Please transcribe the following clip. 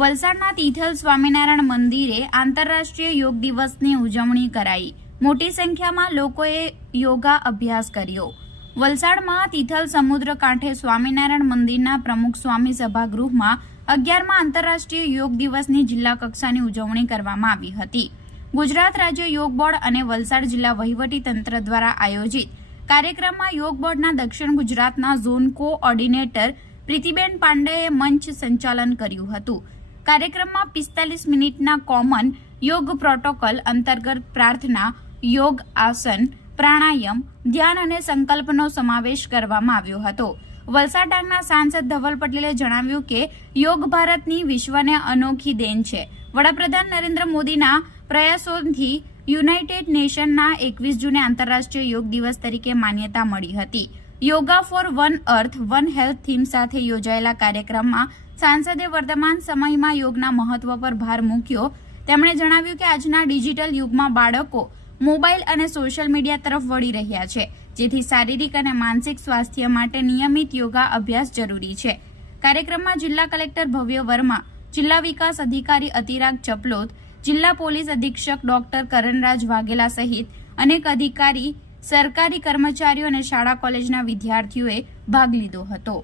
વલસાડના તિથલ સ્વામિનારાયણ મંદિરે આંતરરાષ્ટ્રીય યોગ દિવસની ઉજવણી કરાઈ. મોટી સંખ્યામાં લોકોએ યોગા અભ્યાસ કર્યો. વલસાડમાં તિથલ સમુદ્ર કાંઠે સ્વામિનારાયણ મંદિરના પ્રમુખ સ્વામી સભાગૃહમાં અગિયારમાં આંતરરાષ્ટ્રીય યોગ દિવસની જિલ્લા કક્ષાની ઉજવણી કરવામાં આવી હતી. ગુજરાત રાજ્ય યોગ બોર્ડ અને વલસાડ જિલ્લા વહીવટી તંત્ર દ્વારા આયોજિત કાર્યક્રમમાં યોગ બોર્ડના દક્ષિણ ગુજરાતના ઝોન કોઓર્ડિનેટર પ્રીતિબેન પાંડેએ મંચ સંચાલન કર્યું હતું. કાર્યક્રમમાં પિસ્તાલીસ મિનિટના કોમન યોગ પ્રોટોકોલ અંતર્ગત પ્રાર્થના, યોગ આસન, પ્રાણાયામ, ધ્યાન અને સંકલ્પનો સમાવેશ કરવામાં આવ્યો હતો. વલસાડ ડાંગના સાંસદ ધવલ પટેલે જણાવ્યું કે, યોગ ભારતની વિશ્વને અનોખી દેન છે. વડાપ્રધાન નરેન્દ્ર મોદીના પ્રયાસોથી યુનાઇટેડ નેશનના એકવીસ જૂને આંતરરાષ્ટ્રીય યોગ દિવસ તરીકે માન્યતા મળી હતી. Yoga for one earth, one health theme સાથે યોજાયેલા કાર્યક્રમમાં સાંસદે વર્તમાન સમયમાં યોગના મહત્વ પર ભાર મૂક્યો. તેમણે જણાવ્યું કે આજના ડિજિટલ યુગમાં બાળકો મોબાઈલ અને સોશિયલ મીડિયા તરફ વળી રહ્યા છે, જેથી શારીરિક અને માનસિક સ્વાસ્થ્ય માટે નિયમિત યોગા અભ્યાસ જરૂરી છે. કાર્યક્રમમાં જિલ્લા કલેક્ટર ભવ્ય વર્મા, જિલ્લા વિકાસ અધિકારી અતિરાગ ચપલોત, જિલ્લા પોલીસ અધિક્ષક ડોક્ટર કરણરાજ વાઘેલા સહિત અનેક અધિકારી સરકારી કર્મચારીઓ અને શાળા કોલેજના વિદ્યાર્થીઓએ ભાગ લીધો હતો.